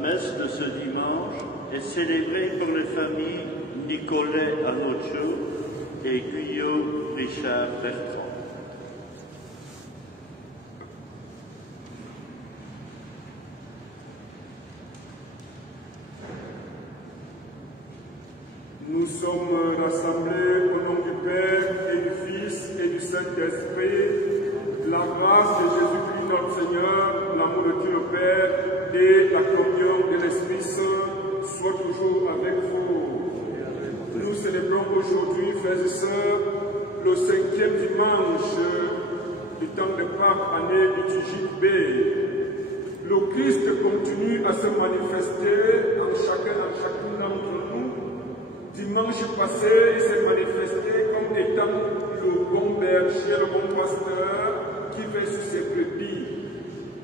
messe de ce dimanche est célébrée pour les familles Nicolet Anocho et Guyot Richard Bertrand. Nous sommes rassemblés au nom du Père et du Fils et du Saint-Esprit. La grâce de Jésus-Christ notre Seigneur, l'amour de Dieu le Père et la communion de l'Esprit Saint soient toujours avec vous. Nous célébrons aujourd'hui, frères et sœurs, le 5e dimanche du temps de Pâques, année liturgique B. Le Christ continue à se manifester en chacune d'entre nous. Dimanche passé, il s'est manifesté comme étant le bon berger, le bon pasteur qui veille sur ses brebis.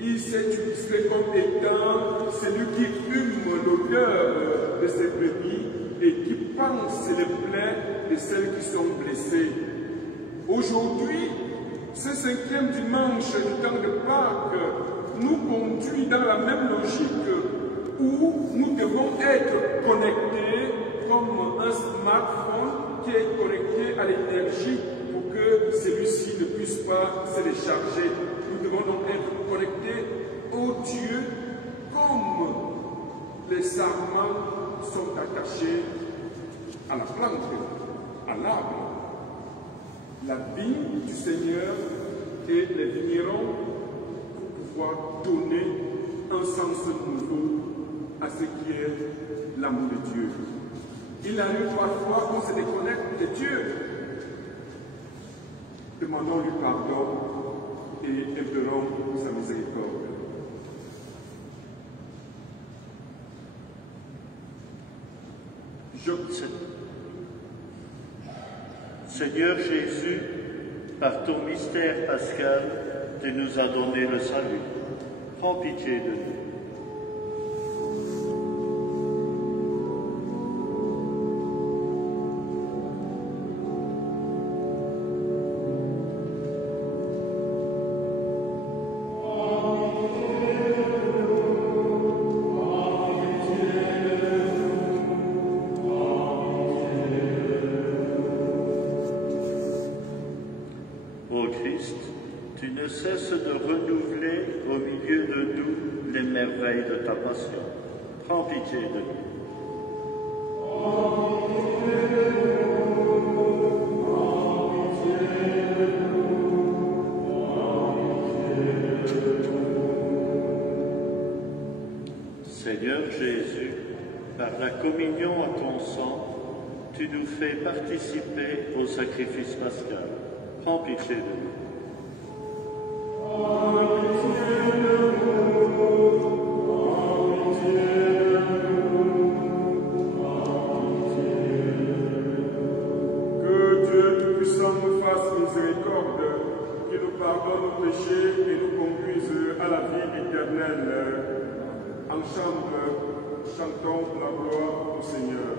Il s'est illustré comme étant celui qui hume l'odeur de ses brebis et qui panse les plaies de celles qui sont blessées. Aujourd'hui, ce 5e dimanche du temps de Pâques nous conduit dans la même logique où nous devons être connectés comme un smartphone qui est connecté à l'énergie pour que celui-ci ne puisse pas se décharger. Nous devons donc être connectés au Dieu comme les sarments sont attachés à la plante, à l'arbre. La vigne du Seigneur et les vignerons pour pouvoir donner un sens nouveau à ce qui est l'amour de Dieu. Il arrive parfois qu'on se déconnecte de Dieu. Demandons-lui pardon et implorons sa miséricorde. Seigneur Jésus, par ton mystère pascal, tu nous as donné le salut. Prends pitié de nous. Tu ne cesses de renouveler au milieu de nous les merveilles de ta passion. Prends pitié de nous. Seigneur Jésus, par la communion à ton sang, tu nous fais participer au sacrifice pascal. Prends pitié de nous. Que Dieu Tout-Puissant nous fasse miséricorde, qu'il nous pardonne nos péchés et nous conduise à la vie éternelle. Ensemble, chantons la gloire au Seigneur.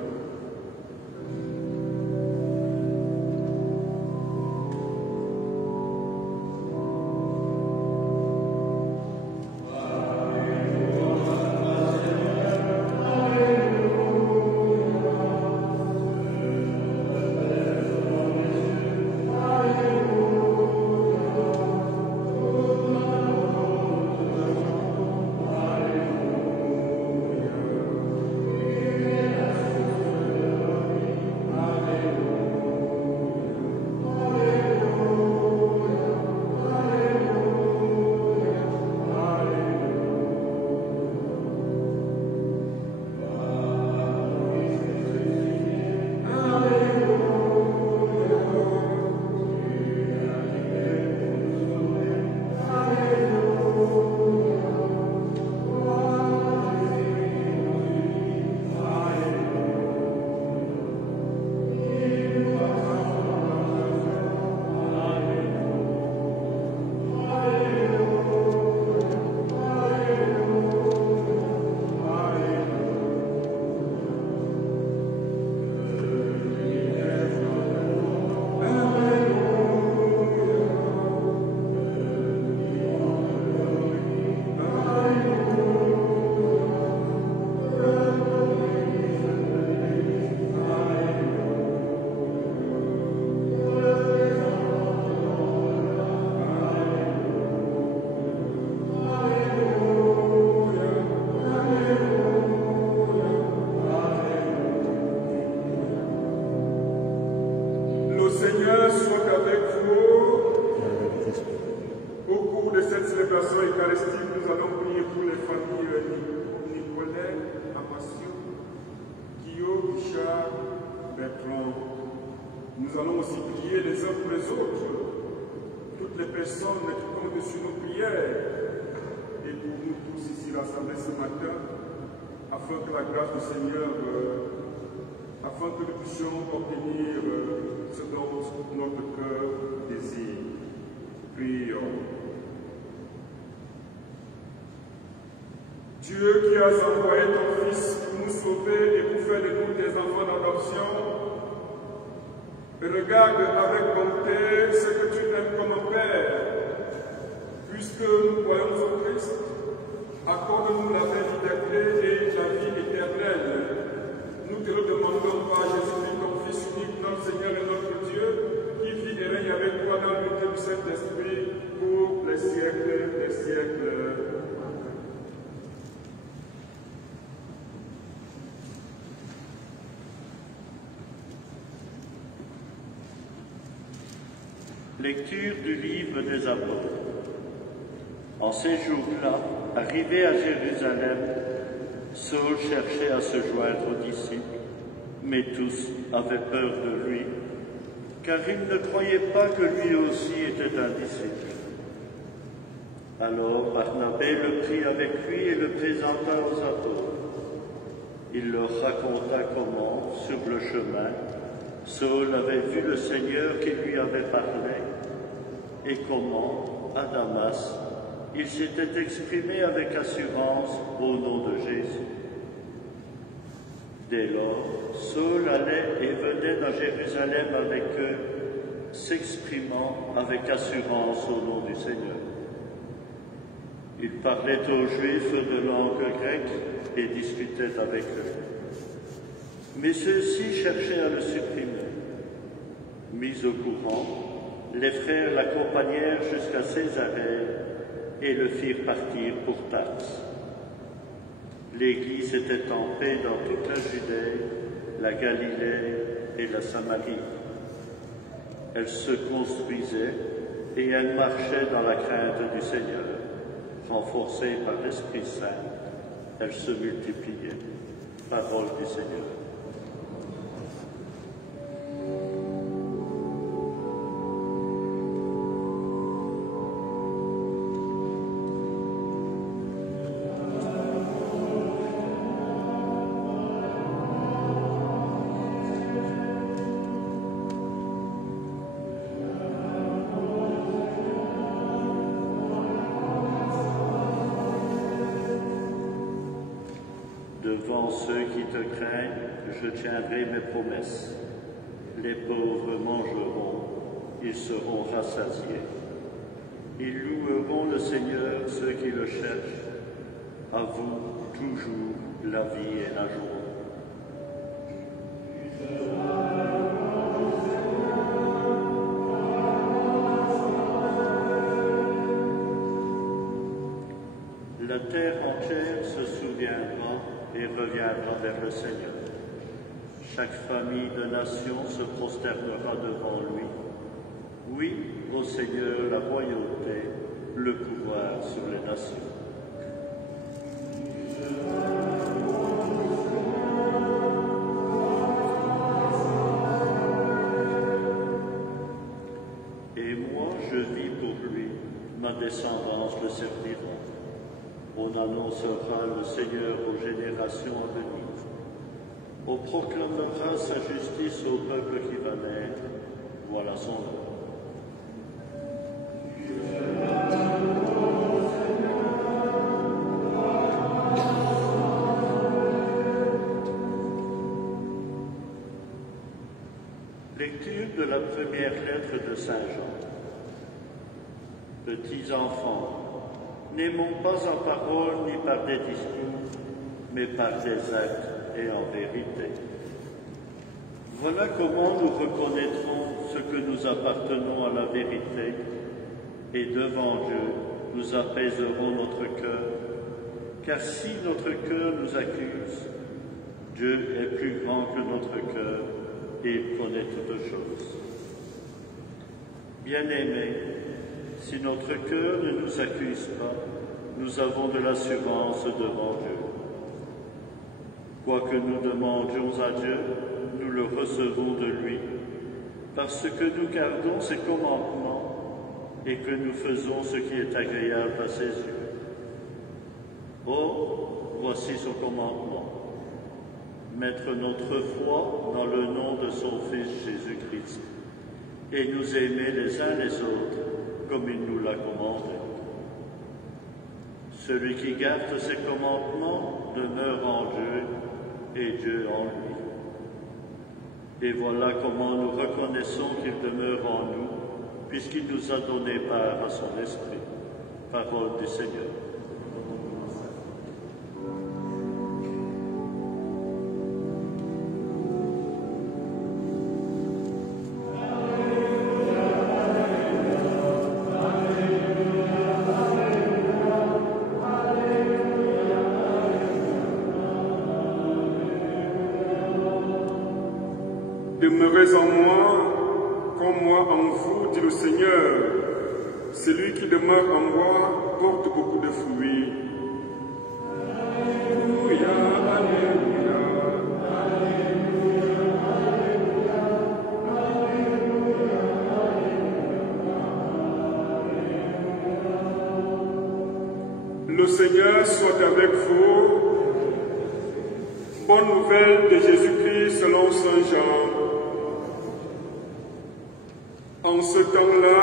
l'Eucharistie, nous allons prier pour les familles Nicolet, Amassio, Guillaume, Richard, Bertrand. Nous allons aussi prier les uns pour les autres, toutes les personnes qui comptent sur nos prières, et pour nous tous ici rassemblés ce matin, afin que la grâce du Seigneur, afin que nous puissions obtenir ce dont notre cœur désire. Prions. Dieu qui as envoyé ton Fils pour nous sauver et pour faire de nous tes enfants d'adoption, regarde avec bonté ce que tu aimes comme un Père. Puisque nous croyons au Christ, accorde-nous la vraie liberté et la vie éternelle. Nous te le demandons par Jésus-Christ, ton Fils unique, notre Seigneur et notre Dieu, qui vit et règne avec toi dans l'unité du Saint-Esprit pour les siècles des siècles. Lecture du livre des Apôtres. En ces jours-là, arrivé à Jérusalem, Saul cherchait à se joindre aux disciples, mais tous avaient peur de lui, car ils ne croyaient pas que lui aussi était un disciple. Alors Barnabé le prit avec lui et le présenta aux apôtres. Il leur raconta comment, sur le chemin, Saul avait vu le Seigneur qui lui avait parlé, et comment, à Damas, il s'était exprimé avec assurance au nom de Jésus. Dès lors, Saul allait et venait dans Jérusalem avec eux, s'exprimant avec assurance au nom du Seigneur. Il parlait aux Juifs de langue grecque et discutait avec eux. Mais ceux-ci cherchaient à le supprimer. Mis au courant, les frères l'accompagnèrent jusqu'à Césarée et le firent partir pour Tarse. L'Église était en paix dans toute la Judée, la Galilée et la Samarie. Elle se construisait et elle marchait dans la crainte du Seigneur. Renforcée par l'Esprit Saint, elle se multipliait. Parole du Seigneur. Devant ceux qui te craignent, je tiendrai mes promesses. Les pauvres mangeront, ils seront rassasiés. Ils loueront le Seigneur, ceux qui le cherchent. À vous, toujours, la vie et la joie. La terre entière se souviendra et reviendra vers le Seigneur. Chaque famille de nations se prosternera devant lui. Oui, au Seigneur la royauté, le pouvoir sur les nations. Et moi, je vis pour lui, ma descendance le servira. On annoncera le Seigneur aux générations à venir. On proclamera sa justice au peuple qui va naître. Voilà son nom. Lecture de la première lettre de Saint Jean. Petits enfants, n'aimons pas en parole ni par des discours, mais par des actes et en vérité. Voilà comment nous reconnaîtrons ce que nous appartenons à la vérité, et devant Dieu, nous apaiserons notre cœur, car si notre cœur nous accuse, Dieu est plus grand que notre cœur et il connaît toutes choses. Bien-aimés, si notre cœur ne nous accuse pas, nous avons de l'assurance devant Dieu. Quoi que nous demandions à Dieu, nous le recevons de lui, parce que nous gardons ses commandements et que nous faisons ce qui est agréable à ses yeux. Oh, voici son commandement. Mettre notre foi dans le nom de son Fils Jésus-Christ et nous aimer les uns les autres comme il nous l'a commandé. Celui qui garde ses commandements demeure en Dieu et Dieu en lui. Et voilà comment nous reconnaissons qu'il demeure en nous, puisqu'il nous a donné part à son esprit. Parole du Seigneur. Demeurez en moi, comme moi en vous, dit le Seigneur. Celui qui demeure en moi porte beaucoup de fruits. Alléluia, alléluia, alléluia. Le Seigneur soit avec vous. Bonne nouvelle de Jésus-Christ selon Saint Jean. En ce temps-là,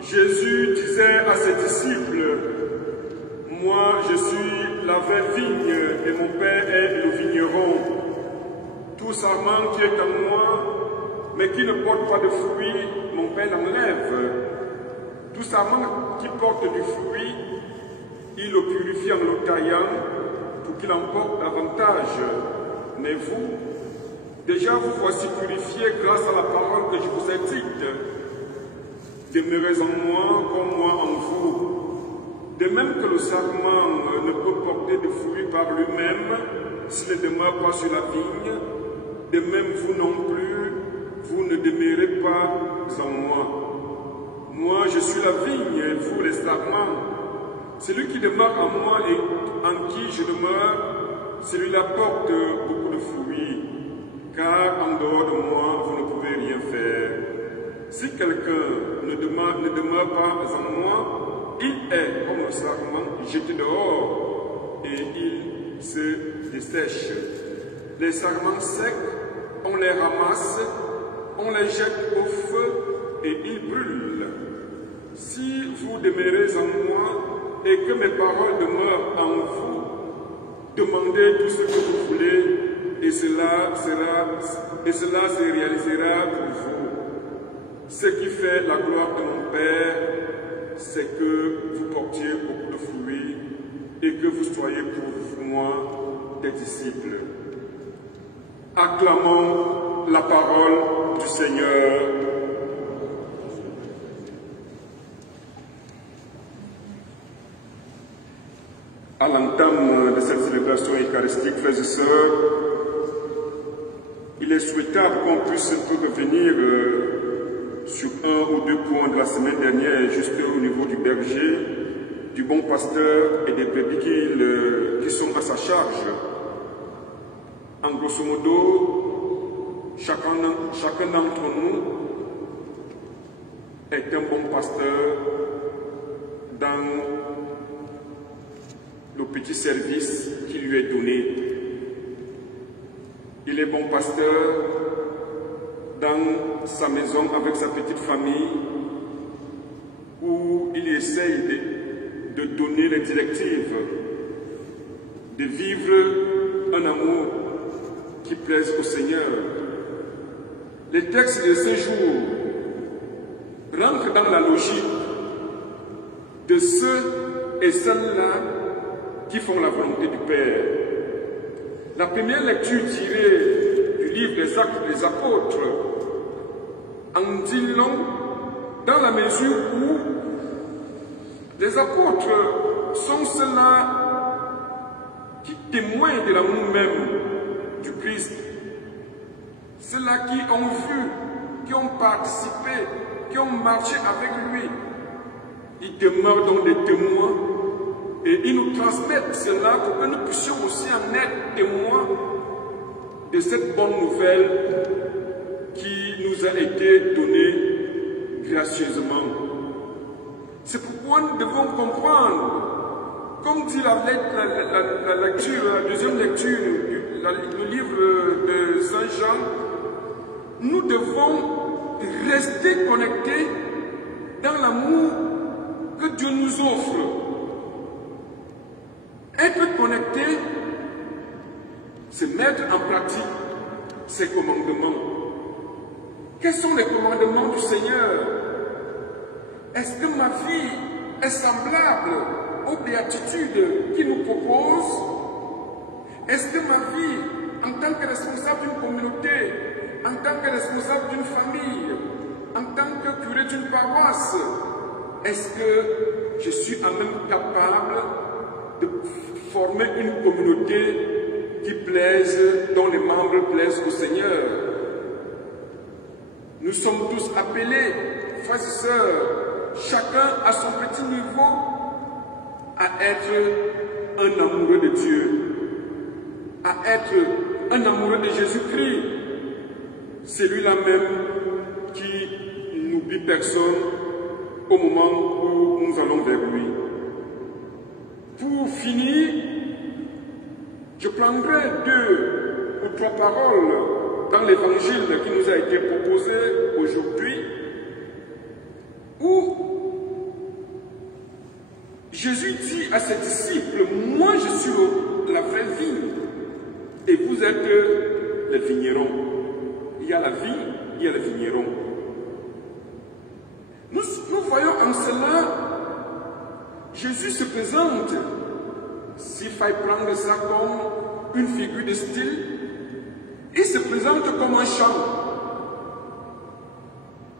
Jésus disait à ses disciples, « Moi, je suis la vraie vigne et mon Père est le vigneron. Tout sarment qui est en moi, mais qui ne porte pas de fruits, mon Père l'enlève. Tout sarment qui porte du fruit, il le purifie en le taillant pour qu'il en porte davantage. Mais vous, déjà vous voici purifiés grâce à la parole que je vous ai dite. Demeurez en moi comme moi en vous. De même que le sarment ne peut porter de fruits par lui-même s'il ne demeure pas sur la vigne, de même vous non plus, vous ne demeurez pas en moi. Moi je suis la vigne et vous les sarments. Celui qui demeure en moi et en qui je demeure, celui-là porte beaucoup de fruits. Car en dehors de moi, vous ne pouvez rien faire. Si quelqu'un ne demeure pas en moi, il est comme le sarment jeté dehors et il se dessèche. Les sarments secs, on les ramasse, on les jette au feu et ils brûlent. Si vous demeurez en moi et que mes paroles demeurent en vous, demandez tout ce que vous voulez et cela se réalisera pour vous. Ce qui fait la gloire de mon Père, c'est que vous portiez beaucoup de fruits et que vous soyez pour moi des disciples. Acclamons la parole du Seigneur. À l'entame de cette célébration eucharistique, frères et sœurs, il est souhaitable qu'on puisse un peu revenir sur un ou deux points de la semaine dernière, juste au niveau du berger, du bon pasteur et des brebis qui sont à sa charge. En grosso modo, chacun d'entre nous est un bon pasteur dans le petit service qui lui est donné. Il est bon pasteur dans sa maison avec sa petite famille où il essaye de donner les directives, de vivre un amour qui plaise au Seigneur. Les textes de ce jour rentrent dans la logique de ceux et celles-là qui font la volonté du Père. La première lecture tirée du livre des Actes des Apôtres en dit long dans la mesure où les apôtres sont ceux-là qui témoignent de l'amour même du Christ. Ceux-là qui ont vu, qui ont participé, qui ont marché avec lui. Ils demeurent donc des témoins Et ils nous transmettent cela pour que nous puissions aussi en être témoins de cette bonne nouvelle qui nous a été donnée gracieusement. C'est pourquoi nous devons comprendre, comme dit la lecture, la deuxième lecture, le livre de Saint Jean, nous devons rester connectés dans l'amour que Dieu nous offre. Être connecté, c'est mettre en pratique ses commandements. Quels sont les commandements du Seigneur? Est-ce que ma vie est semblable aux béatitudes qu'il nous propose? Est-ce que ma vie, en tant que responsable d'une communauté, en tant que responsable d'une famille, en tant que curé d'une paroisse, est-ce que je suis en même capable de former une communauté qui plaise, dont les membres plaisent au Seigneur? Nous sommes tous appelés, frères et sœurs, chacun à son petit niveau, à être un amoureux de Dieu, à être un amoureux de Jésus-Christ, celui-là même qui n'oublie personne au moment où nous allons vers lui. Pour finir, je prendrai 2 ou 3 paroles dans l'évangile qui nous a été proposé aujourd'hui, où Jésus dit à ses disciples, « Moi je suis la vraie vigne, et vous êtes les vignerons. » Il y a la vigne, il y a le vigneron. Nous voyons en cela, Jésus se présente, s'il faille prendre ça comme une figure de style, il se présente comme un champ.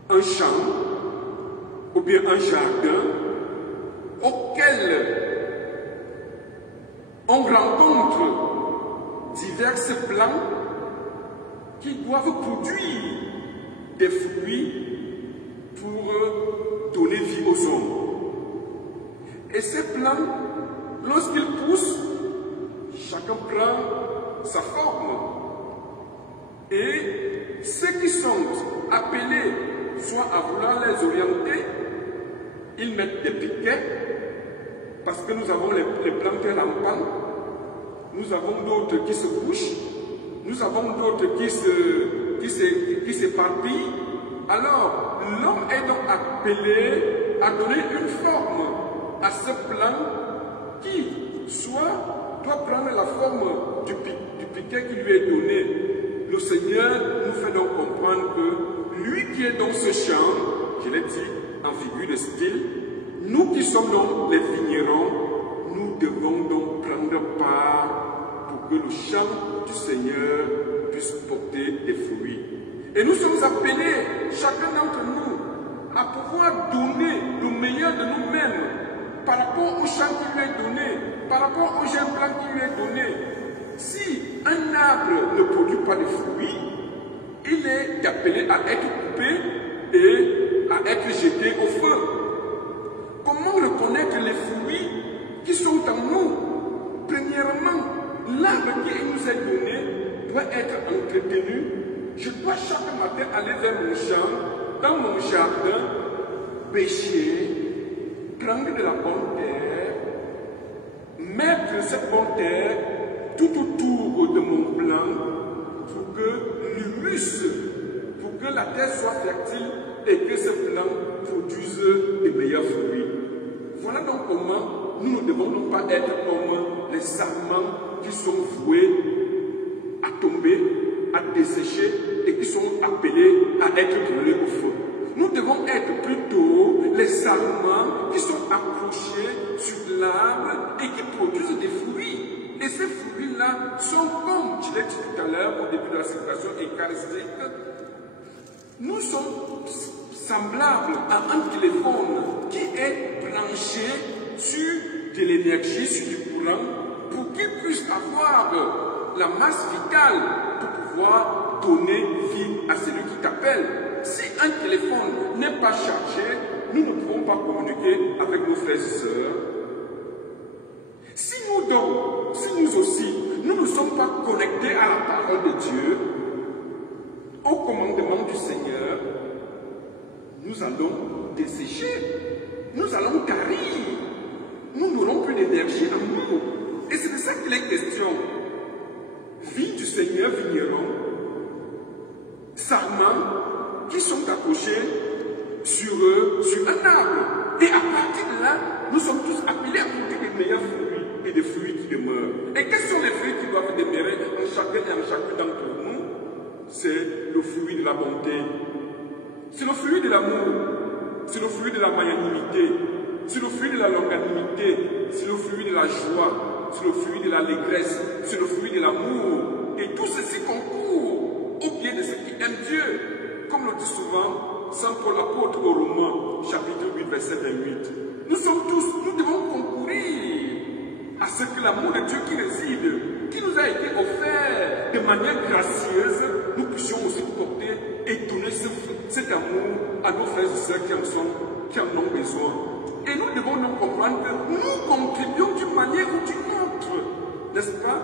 Un champ, ou bien un jardin, auquel on rencontre diverses plantes qui doivent produire des fruits pour donner vie aux hommes. Et ces plantes, lorsqu'ils poussent, chacun prend sa forme. Et ceux qui sont appelés soit à vouloir les orienter, ils mettent des piquets, parce que nous avons les plantes rampantes, nous avons d'autres qui se couchent, nous avons d'autres qui s'éparpillent. Alors, l'homme est donc appelé à donner une forme à ce plan qui, soit, doit prendre la forme du piquet qui lui est donné. Le Seigneur nous fait donc comprendre que lui qui est dans ce champ, je l'ai dit en figure de style, nous qui sommes donc les vignerons, nous devons donc prendre part pour que le champ du Seigneur puisse porter des fruits. Et nous sommes appelés, chacun d'entre nous, à pouvoir donner le meilleur de nous-mêmes par rapport au champ qui lui est donné, par rapport au jeune plan qui lui est donné. Si un arbre ne produit pas de fruits, il est appelé à être coupé et à être jeté au feu. Comment reconnaître les fruits qui sont en nous? Premièrement, l'arbre qui nous est donné doit être entretenu. Je dois chaque matin aller vers mon champ, dans mon jardin, pêcher, prendre de la bonne terre, mettre cette bonne terre tout autour de mon plan pour que l'humus, pour que la terre soit fertile et que ce plan produise de meilleurs fruits. Voilà donc comment nous ne devons pas être comme les sarments qui sont voués à tomber, à dessécher et qui sont appelés à être brûlés au feu. Nous devons être plutôt les sarments qui sont accrochés sur l'arbre et qui produisent des fruits. Et ces fruits-là sont, comme je l'ai dit tout à l'heure au début de la célébration eucharistique, nous sommes semblables à un téléphone qui est branché sur de l'énergie, sur du courant, pour qu'il puisse avoir la masse vitale pour pouvoir donner vie à celui qui t'appelle. Si un téléphone n'est pas chargé, nous ne pouvons pas communiquer avec nos frères et sœurs. sommes pas connectés à la parole de Dieu, au commandement du Seigneur, nous allons dessécher, nous allons tarir, nous n'aurons plus d'énergie en nous. Et c'est de ça qu'il est question. Vie du Seigneur vigneron, sarments qui sont accrochés sur un arbre. Et à partir de là, nous sommes tous appelés à porter des meilleurs fruits et des fruits qui demeurent. Et quels sont les fruits qui doivent demeurer en chacun et en chacun d'entre nous? C'est le fruit de la bonté, c'est le fruit de l'amour, c'est le fruit de la magnanimité, c'est le fruit de la longanimité, c'est le fruit de la joie, c'est le fruit de l'allégresse, c'est le fruit de l'amour. Et tout ceci concourt au bien de ceux qui aiment Dieu. Comme le dit souvent Saint Paul apôtre aux Romains, chapitre 8, verset 28. Nous devons concourir à ce que l'amour de Dieu qui réside, qui nous a été offert de manière gracieuse, nous puissions aussi porter et donner cet amour à nos frères et sœurs qui en ont besoin. Et nous devons nous comprendre que nous contribuons d'une manière ou d'une autre, n'est-ce pas,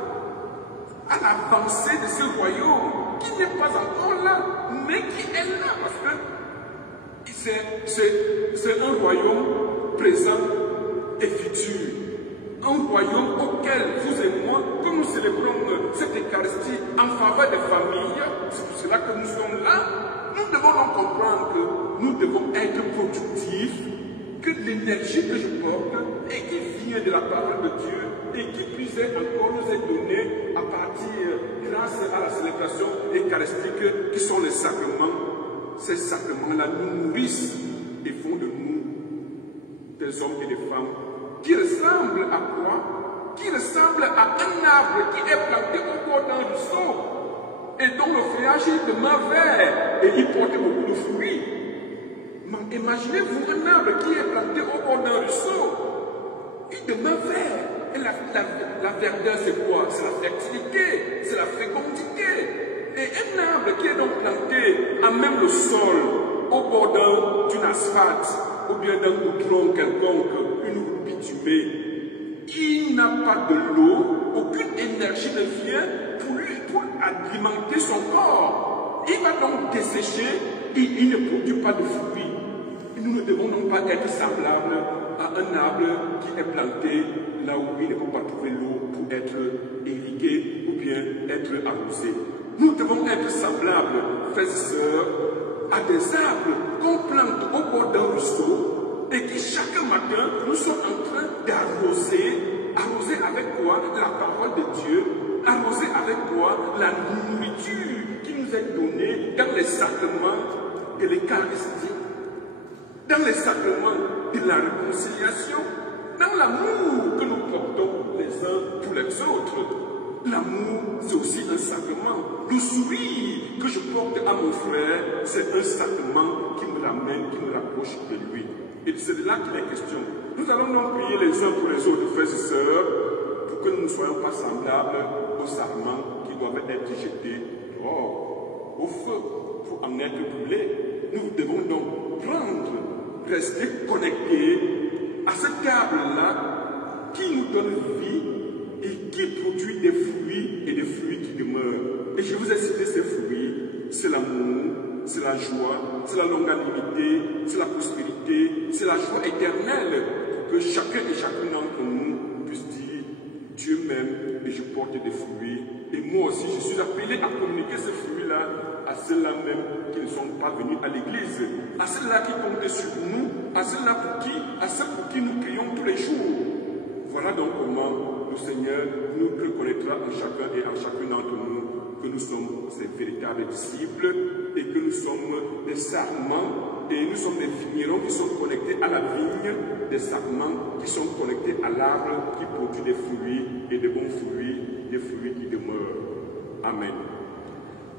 à l'avancée de ce royaume qui n'est pas encore là, mais qui est là, parce que c'est un royaume présent et futur. Un royaume auquel vous et moi, que nous célébrons cette Eucharistie en faveur des familles, c'est pour cela que nous sommes là. Nous devons donc comprendre que nous devons être productifs, que l'énergie que je porte et qui vient de la parole de Dieu et qui puisse encore nous être donnée à partir, grâce à la célébration eucharistique qui sont les sacrements. Ces sacrements-là nous nourrissent et font de nous des hommes et des femmes qui ressemblent à quoi? Qui ressemblent à un arbre qui est planté au bord d'un ruisseau et dont le feuillage demeure vert et il porte beaucoup de fruits. Mais imaginez-vous un arbre qui est planté au bord d'un ruisseau, il demeure vert. Et la verdeur, c'est quoi? C'est la fertilité, c'est la fécondité. Et un arbre qui est donc planté à même le sol, au bord d'une asphalte, ou bien d'un goudron quelconque, une route bitumée, il n'a pas de l'eau, aucune énergie ne vient pour alimenter son corps. Il va donc dessécher et il ne produit pas de fruits. Et nous ne devons donc pas être semblables à un arbre qui est planté là où il ne peut pas trouver l'eau pour être irrigué ou bien être arrosé. Nous devons être semblables, frères et sœurs, à des arbres qu'on plante au bord d'un ruisseau et qui chaque matin nous sommes en train d'arroser. Arroser avec quoi? La parole de Dieu. Arroser avec quoi? La nourriture qui nous est donnée dans les sacrements de l'Eucharistie, dans les sacrements de la réconciliation, dans l'amour que nous portons les uns pour les autres. L'amour, c'est aussi un sacrement. Le sourire que je porte à mon frère, c'est un sacrement qui me l'amène, qui me rapproche de lui. Et c'est de là qu'il est question. Nous allons donc prier les uns pour les autres, frères et sœurs, pour que nous ne soyons pas semblables aux sarments qui doivent être jetés dehors, au feu, pour en être brûlés. Nous devons donc rester connectés à cet arbre-là qui nous donne vie et qui produit des fruits et des fruits qui demeurent. Et je vous ai cité ces fruits, c'est l'amour, c'est la joie, c'est la longanimité, c'est la prospérité, c'est la joie éternelle, pour que chacun et chacune d'entre nous puisse dire, Dieu m'aime et je porte des fruits. Et moi aussi, je suis appelé à communiquer ces fruits-là à ceux-là même qui ne sont pas venus à l'église, à ceux-là qui comptent sur nous, à ceux-là à ceux pour qui nous prions tous les jours. Voilà donc comment le Seigneur nous reconnaîtra en chacun et en chacune d'entre nous que nous sommes ses véritables disciples et que nous sommes des sarments et nous sommes des vignerons qui sont connectés à la vigne, des sarments qui sont connectés à l'arbre qui produit des fruits et des bons fruits, des fruits qui demeurent. Amen.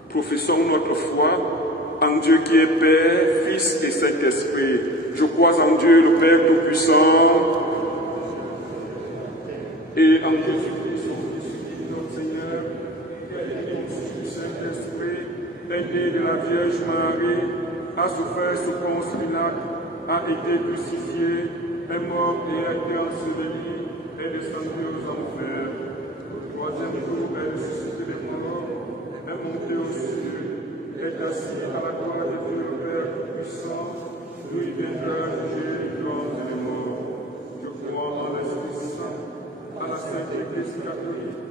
Professons notre foi en Dieu qui est Père, Fils et Saint-Esprit. Je crois en Dieu le Père Tout-Puissant, et en Jésus-Christ, notre Seigneur, qui a été conçu du Saint-Esprit, est né de la Vierge Marie, a souffert sous Ponce Pilate, a été crucifié, est mort et a été enseveli, est descendu aux enfers. troisième jour, est ressuscité des morts, est monté aux cieux, est assis à la droite de Dieu le Père Tout-Puissant, d'où il viendra juger les vivants et les morts. Je crois en l'Esprit Saint, à la Sainte Église catholique,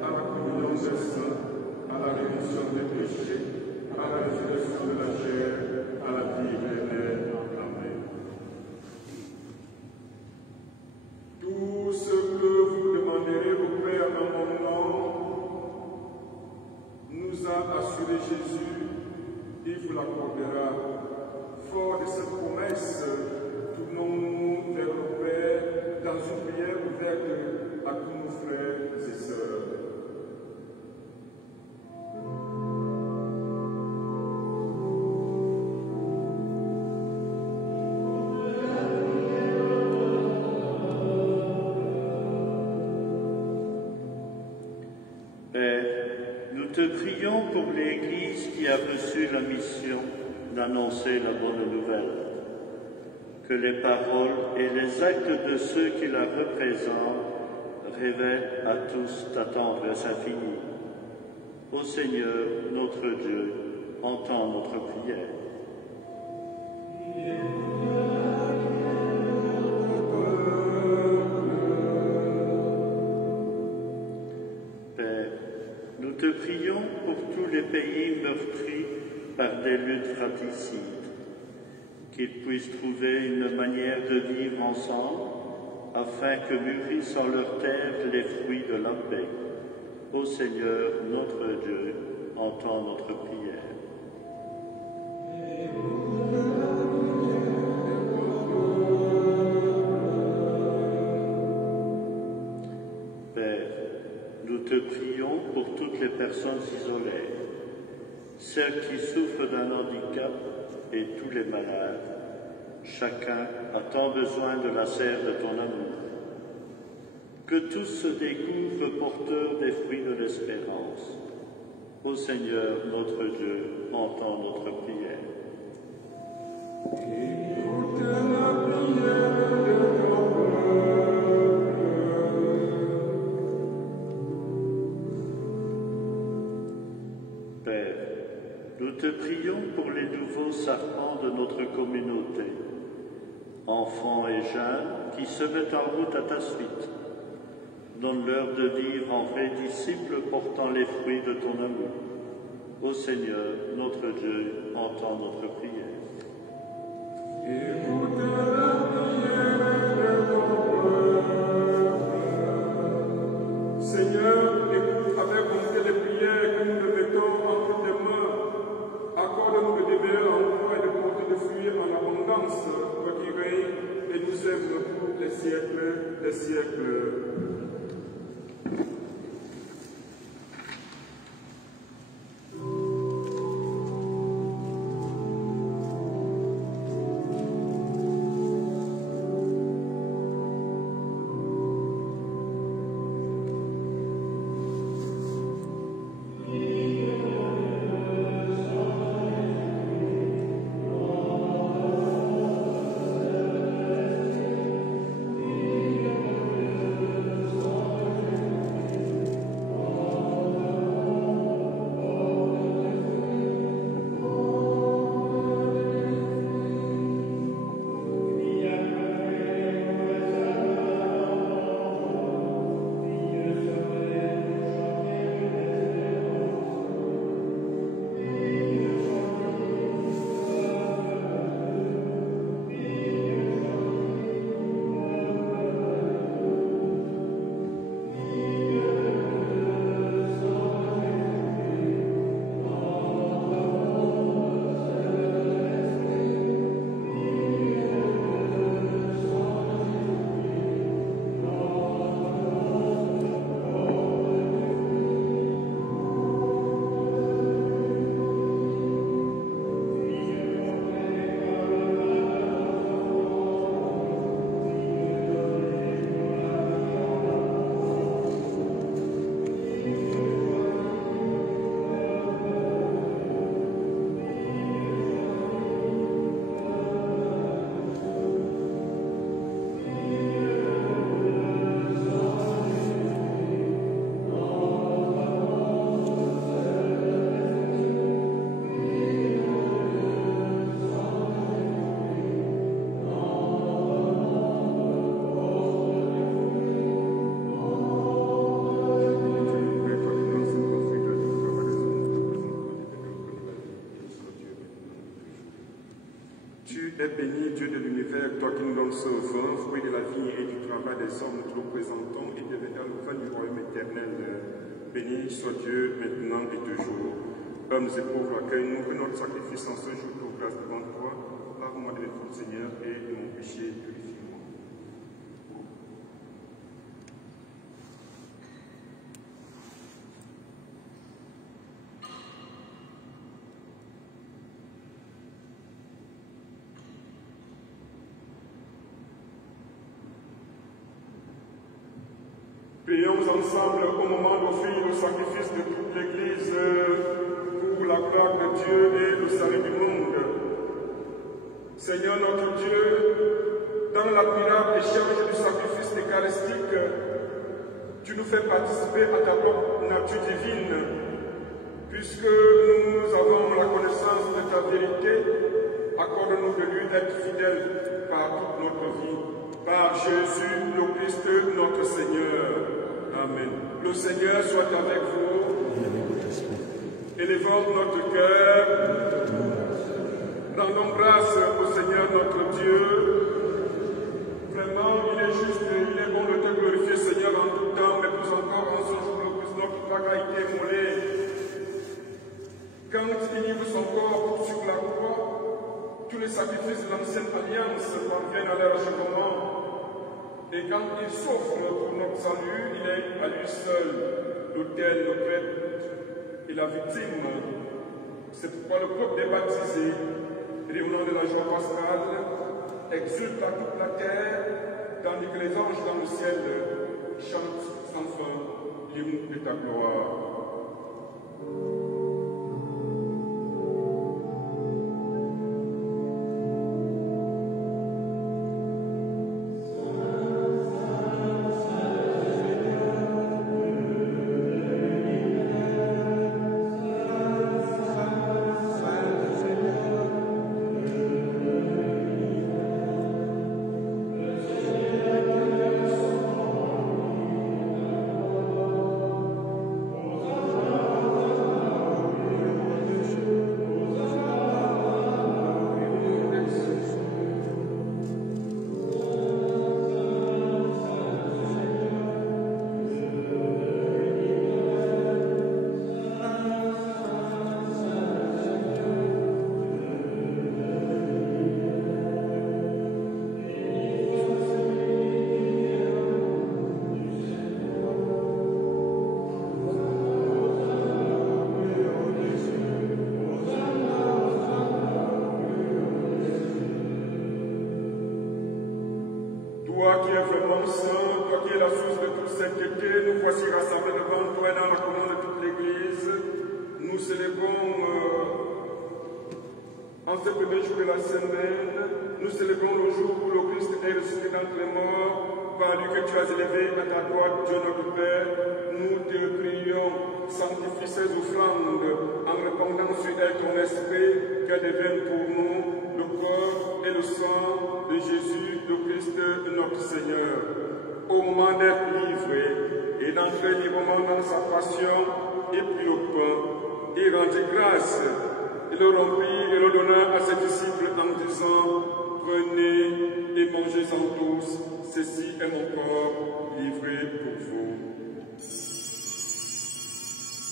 à la communion des saints, à la rémission des péchés, à la résurrection de la chair, à la vie éternelle. Amen. Tout ce que vous demanderez au Père dans mon nom, nous a assuré Jésus, il vous l'accordera. Fort de cette promesse, tournons-nous vers le Père dans une prière ouverte à tous nos frères et sœurs. Nous te prions pour l'Église qui a reçu la mission d'annoncer la bonne nouvelle, que les paroles et les actes de ceux qui la représentent révèlent à tous ta tendresse infinie. Ô Seigneur, notre Dieu, entends notre prière. Nous te prions pour tous les pays meurtris par des luttes fratricides, qu'ils puissent trouver une manière de vivre ensemble, afin que mûrissent en leur terre les fruits de la paix. Ô Seigneur, notre Dieu, entends notre prière. Père, nous te prions pour toutes les personnes isolées, celles qui souffrent d'un handicap et tous les malades. Chacun a tant besoin de la serre de ton amour. Que tous se découvrent porteurs des fruits de l'espérance. Ô Seigneur, notre Dieu, entends notre prière. Écoute la prière de ton peuple. Père, nous te prions pour les nouveaux servants de notre communauté, enfants et jeunes qui se mettent en route à ta suite. Donne-leur de vivre en vrais disciples portant les fruits de ton amour. Ô Seigneur, notre Dieu, entends notre prière. Écoute la prière de ton peuple. Seigneur, écoute avec bonté les prières que nous te mettons entre tes mains. Accorde-nous de demeurer en toi et de porter de fruits en abondance, toi qui règnes et nous aimes pour les siècles des siècles. es béni, Dieu de l'univers, toi qui nous donnes ce vin, fruit de la vie et du travail des hommes, nous te le présentons et deviendra le vin du royaume éternel. Béni soit Dieu maintenant et toujours. Hommes et pauvres, accueille-nous, que notre sacrifice en ce jour de grâce devant toi. Pardonne-moi de mes fautes, Seigneur, et de mon péché, purifie-moi. Prions ensemble au moment d'offrir le sacrifice de toute l'Église pour la gloire de Dieu et le salut du monde. Seigneur notre Dieu, dans l'admirable échange du sacrifice eucharistique, tu nous fais participer à ta propre nature divine, puisque nous avons la connaissance de ta vérité. Accorde-nous de lui d'être fidèles par toute notre vie. Par Jésus, le Christ, notre Seigneur. Amen. Le Seigneur soit avec vous. Élevons notre cœur. Rendons grâce au Seigneur notre Dieu. Vraiment, il est juste et il est bon de te glorifier, Seigneur, en tout temps, mais plus encore en ce jour, le Christ, notre plaque a été immolée. Quand il livre son corps sur la croix, tous les sacrifices de l'ancienne alliance parviennent à leur achèvement. Et quand il s'offre pour notre salut, il est à lui seul l'autel, le prêtre et la victime. C'est pourquoi le peuple des baptisés, revenant de la joie pascale, exulte à toute la terre, tandis que les anges dans le ciel chantent sans fin l'hymne de ta gloire. Nous célébrons le jour où le Christ est ressuscité d'entre les morts, par lui que tu as élevé à ta droite, Dieu notre Père. Nous te prions, sanctifie ces offrandes en répandant sur elles ton esprit, qu'elles deviennent pour nous le corps et le sang de Jésus, le Christ, notre Seigneur. Au moment d'être livré et d'entrer librement dans sa passion, il prit le pain et rendit grâce. Il le rompit et le donna à ses disciples en disant: prenez et mangez-en tous, ceci est mon corps livré pour vous.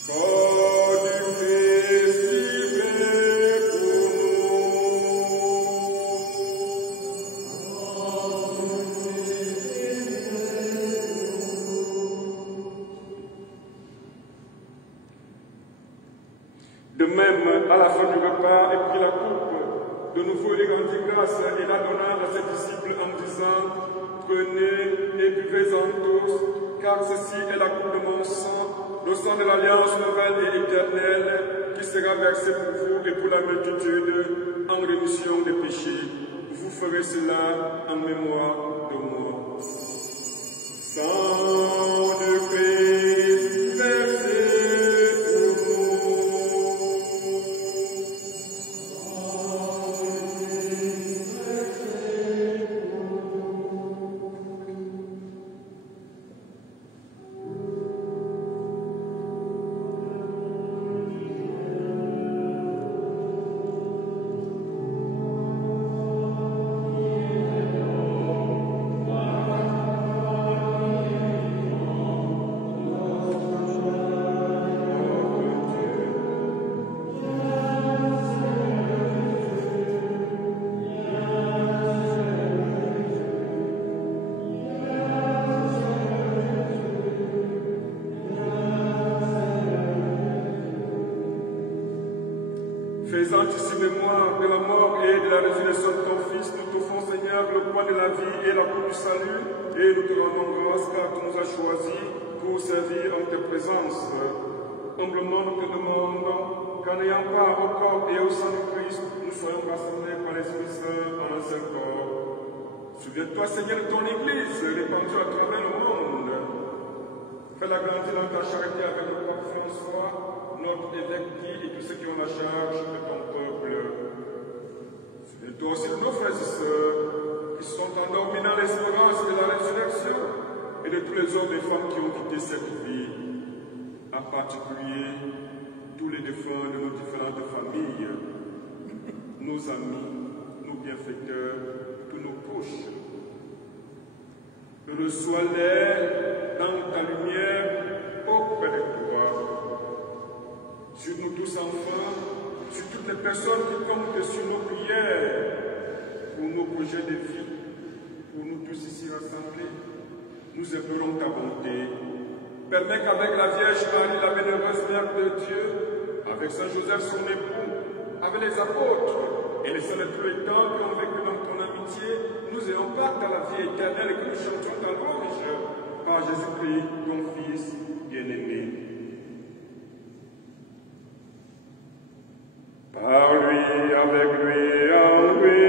Corps du Christ livré pour nous. De même, à la fin du repas, il prit la coupe. De nouveau, il rendit grâce et la donna à ses disciples en disant: prenez et buvez-en tous, car ceci est la coupe de mon sang, le sang de l'alliance nouvelle et éternelle, qui sera versé pour vous et pour la multitude en rémission des péchés. Vous ferez cela en mémoire de moi. Sang de Christ versé pour nous. Faisant ici mémoire de la mort et de la résurrection de ton Fils, nous t'offrons, Seigneur, le pain de la vie et la coupe du salut, et nous te rendons grâce car tu nous as choisis pour servir en ta présence. Humblement, nous te demandons qu'en ayant part au corps et au sang de Christ, nous soyons rassemblés par l'Esprit Saint en un seul corps. Souviens-toi, Seigneur, de ton Église répandue à travers le monde. Fais-la grandir dans ta charité avec le pape François, notre évêque Guy et tous ceux qui ont la charge de ton peuple. Souviens-toi aussi de nos frères et sœurs qui sont endormis dans l'espérance de la résurrection et de tous les hommes et femmes qui ont quitté cette vie. En particulier, tous les défunts de nos différentes familles, nos amis, nos bienfaiteurs, tous nos proches. Reçois-les dans ta lumière auprès de toi. Sur nous tous enfants, sur toutes les personnes qui comptent sur nos prières, pour nos projets de vie, pour nous tous ici rassemblés, nous espérons ta bonté. Permets qu'avec la Vierge Marie, la bénévoleuse Mère de Dieu, avec Saint Joseph son époux, avec les apôtres et les saints tous les temps qui ont vécu dans ton amitié, nous ayons part à la vie éternelle et que nous chantions ta louange par Jésus-Christ, ton Fils bien-aimé. Par lui, avec lui, en lui.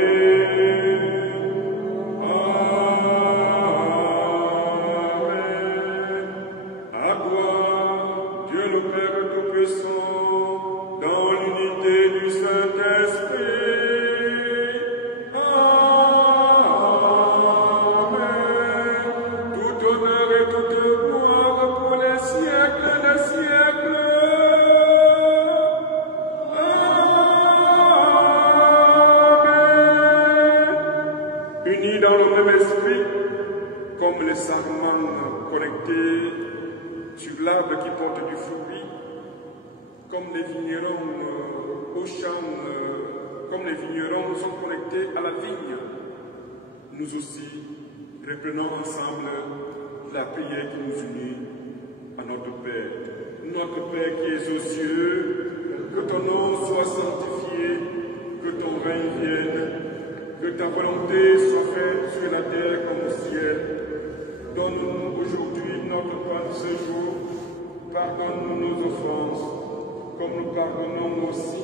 Comme les vignerons au champ, comme les vignerons nous sont connectés à la vigne, nous aussi reprenons ensemble la prière qui nous unit à notre Père. Notre Père qui es aux cieux, que ton nom soit sanctifié, que ton règne vienne, que ta volonté soit faite sur la terre comme au ciel. Donne-nous aujourd'hui notre pain de ce jour, pardonne-nous nos offenses, comme nous pardonnons aussi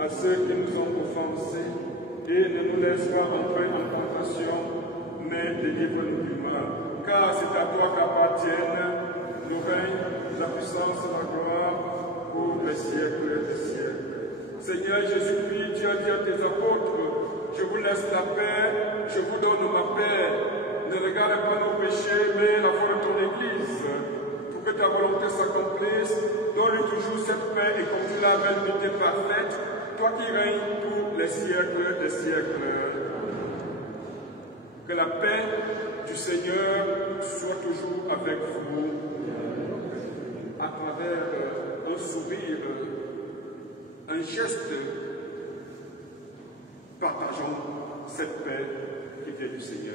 à ceux qui nous ont offensés, et ne nous laisse pas entrer en tentation, mais délivre-nous du mal. Car c'est à toi qu'appartiennent le règne, la puissance et la gloire pour les siècles des siècles. Seigneur Jésus-Christ, tu as dit à tes apôtres, je vous laisse la paix, je vous donne ma paix. Ne regarde pas nos péchés, mais la foi de ton Église. Que ta volonté s'accomplisse, donne-lui toujours cette paix et comme tu l'as l'unité parfaite, toi qui règnes pour les siècles des siècles. Que la paix du Seigneur soit toujours avec vous, à travers un sourire, un geste, partageons cette paix qui vient du Seigneur.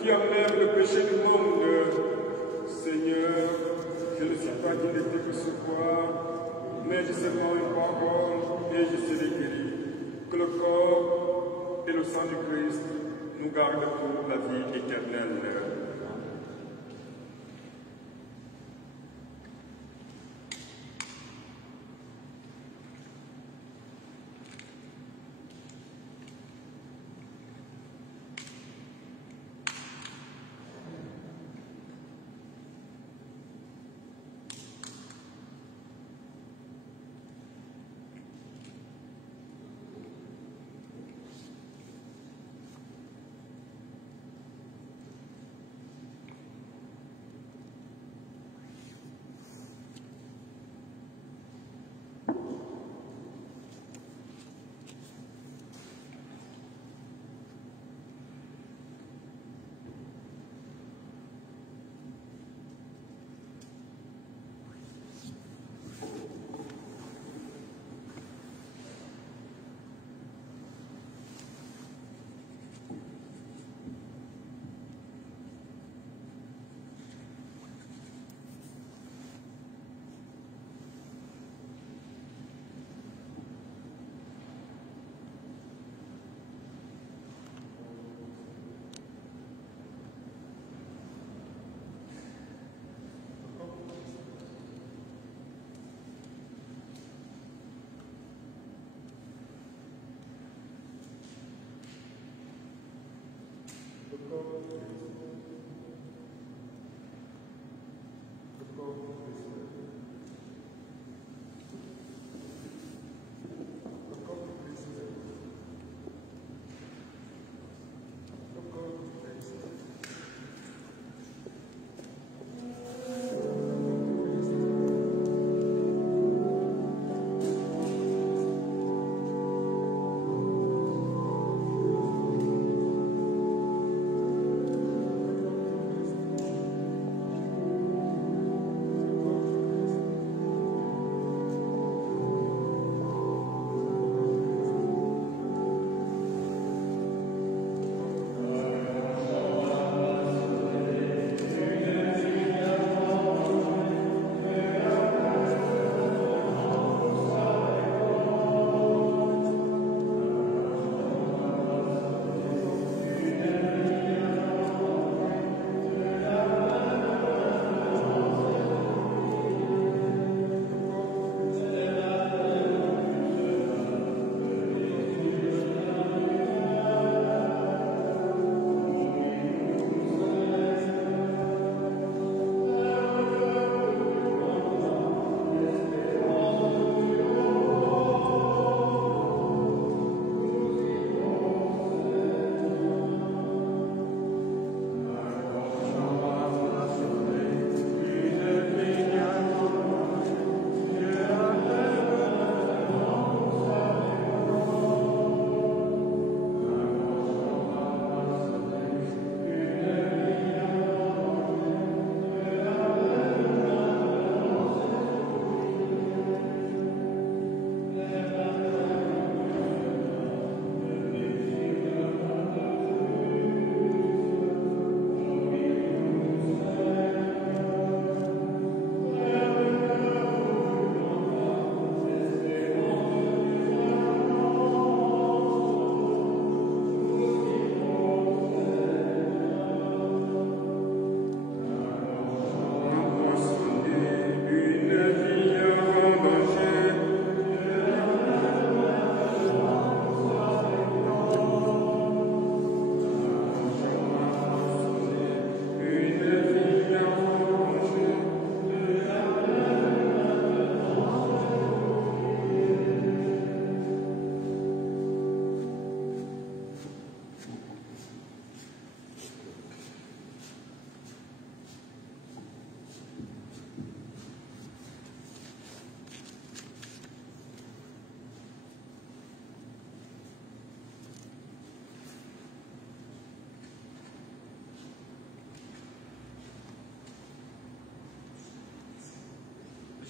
qui enlève le péché du monde. Seigneur, je ne suis pas digne de te recevoir, mais je sais moi une parole et je serai guéri. Que le corps et le sang du Christ nous gardent pour la vie éternelle.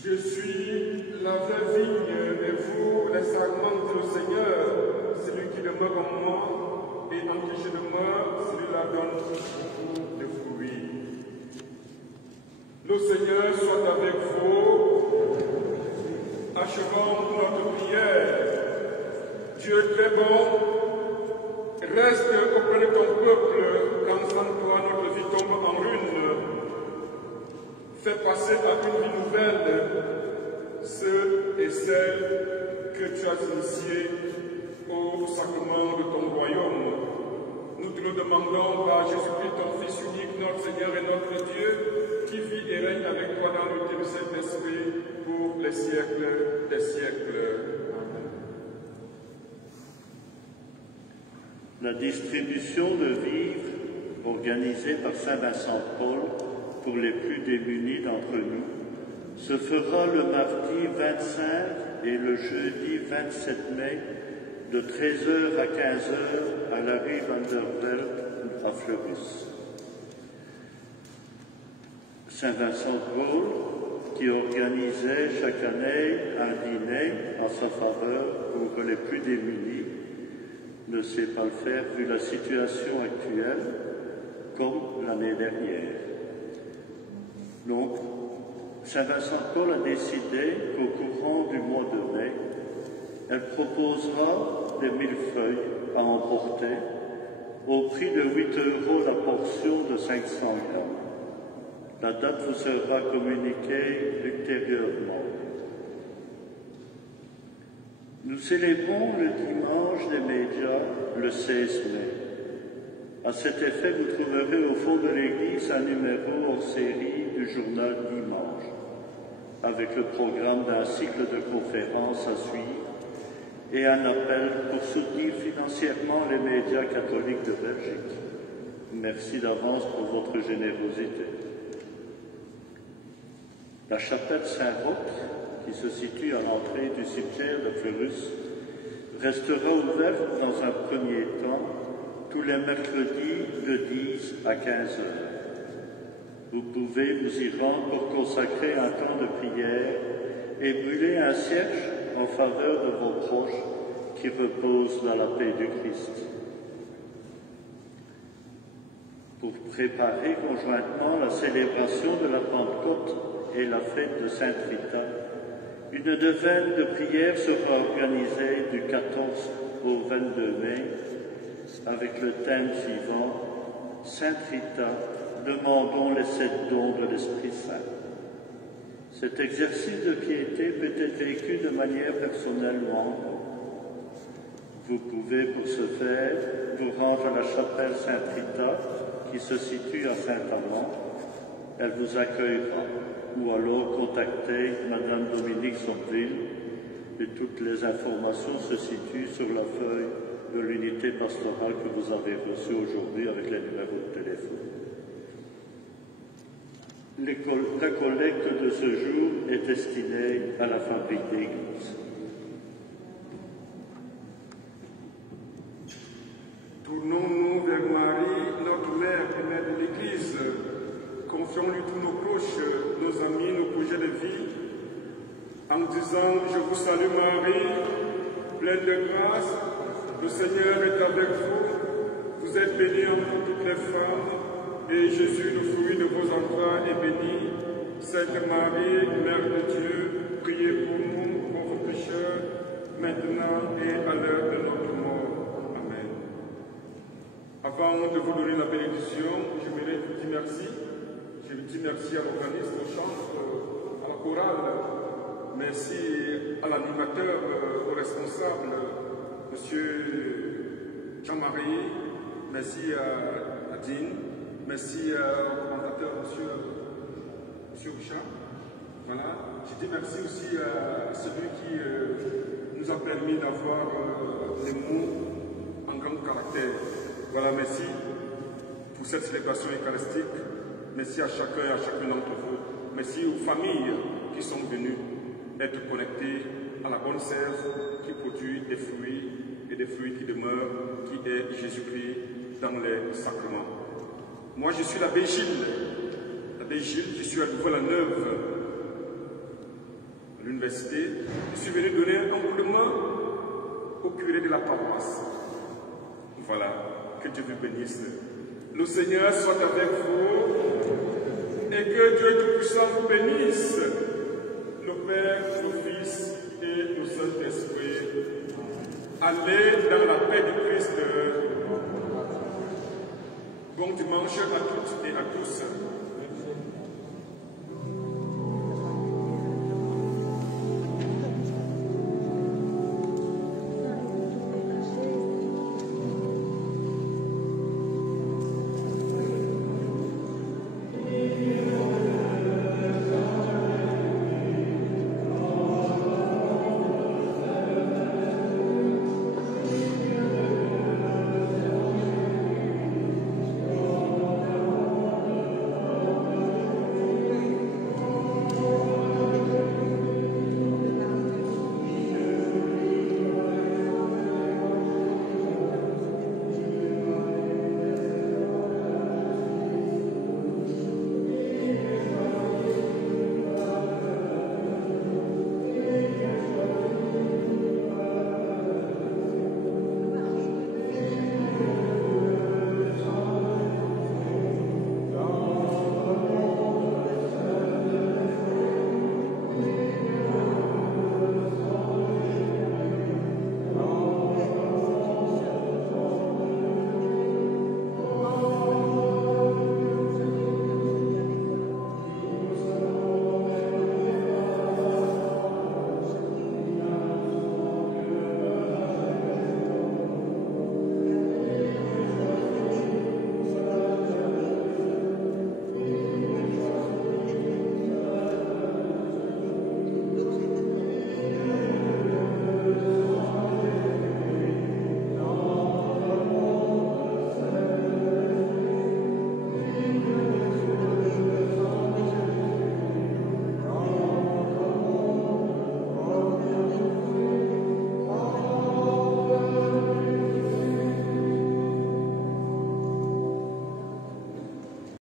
Je suis la vraie vigne et vous, les sarments du Seigneur, celui qui demeure en moi et en qui je demeure, celui-là donne beaucoup de fruits. Le Seigneur soit avec vous. Achevons notre prière. Dieu est très bon. Reste auprès de ton peuple quand sans toi notre vie tombe en ruine. Fais passer à une vie nouvelle ceux et celles que tu as initiés au sacrement de ton royaume. Nous te le demandons par Jésus-Christ, ton Fils unique, notre Seigneur et notre Dieu, qui vit et règne avec toi dans l'unité du Saint-Esprit pour les siècles des siècles. Amen. La distribution de vivres organisée par Saint Vincent de Paul pour les plus démunis d'entre nous se fera le mardi 25 et le jeudi 27 mai de 13h à 15h à la rue Van der Velde à Fleurus. Saint Vincent de Paul, qui organisait chaque année un dîner en sa faveur pour les plus démunis, ne sait pas le faire vu la situation actuelle, comme l'année dernière. Donc, Saint Vincent de Paul a décidé qu'au courant du mois de mai, elle proposera des millefeuilles à emporter au prix de 8 € la portion de 500 grammes. La date vous sera communiquée ultérieurement. Nous célébrons le dimanche des médias le 16 mai. À cet effet, vous trouverez au fond de l'église un numéro hors série du journal Dimanche, avec le programme d'un cycle de conférences à suivre et un appel pour soutenir financièrement les médias catholiques de Belgique. Merci d'avance pour votre générosité. La chapelle Saint-Roch, qui se situe à l'entrée du cimetière de Fleurus, restera ouverte dans un premier temps tous les mercredis de 10 à 15 heures. Vous pouvez vous y rendre pour consacrer un temps de prière et brûler un cierge en faveur de vos proches qui reposent dans la paix du Christ. Pour préparer conjointement la célébration de la Pentecôte et la fête de Sainte Rita, une neuvaine de prières sera organisée du 14 au 22 mai avec le thème suivant « Sainte Rita, demandons les 7 dons de l'Esprit Saint ». Cet exercice de piété peut être vécu de manière personnelle ou en groupe. Vous pouvez pour ce faire vous rendre à la chapelle Sainte Rita qui se situe à Saint-Amand. Elle vous accueillera ou alors contacter Madame Dominique Sotteville et toutes les informations se situent sur la feuille de l'unité pastorale que vous avez reçue aujourd'hui avec les numéros de téléphone. La collecte de ce jour est destinée à la fabrique d'église. Tournons-nous vers Marie, notre mère et mère de l'Église. Confions-lui tous nos proches, nos amis, nos projets de vie, en disant « Je vous salue Marie, pleine de grâce, le Seigneur est avec vous, vous êtes bénie entre toutes les femmes, et Jésus, le fruit de vos entrailles, est béni. Sainte Marie, Mère de Dieu, priez pour nous, pauvres pécheurs, maintenant et à l'heure de notre mort. Amen. Avant de vous donner la bénédiction, je voudrais vous dire merci. Je vous dis merci à l'organisme, au chantre, à la chorale. Merci à l'animateur, au responsable, M. Jean-Marie. Merci à Dean. Merci au commentateur, M. Richard. Voilà. Je dis merci aussi à celui qui nous a permis d'avoir les mots en grand caractère. Voilà, merci pour cette célébration eucharistique. Merci à chacun et à chacune d'entre vous. Merci aux familles qui sont venues être connectées à la bonne sève qui produit des fruits et des fruits qui demeurent, qui est Jésus-Christ dans les sacrements. Moi, je suis l'abbé Gilles. L'abbé Gilles, je suis à Louvain-la-Neuve, à l'université. Je suis venu donner un coup de main au curé de la paroisse. Voilà. Que Dieu vous bénisse. Le Seigneur soit avec vous et que Dieu Tout-Puissant vous bénisse, le Père, le Fils et le Saint-Esprit. Allez dans la paix du Christ. Bon dimanche à toutes et à tous.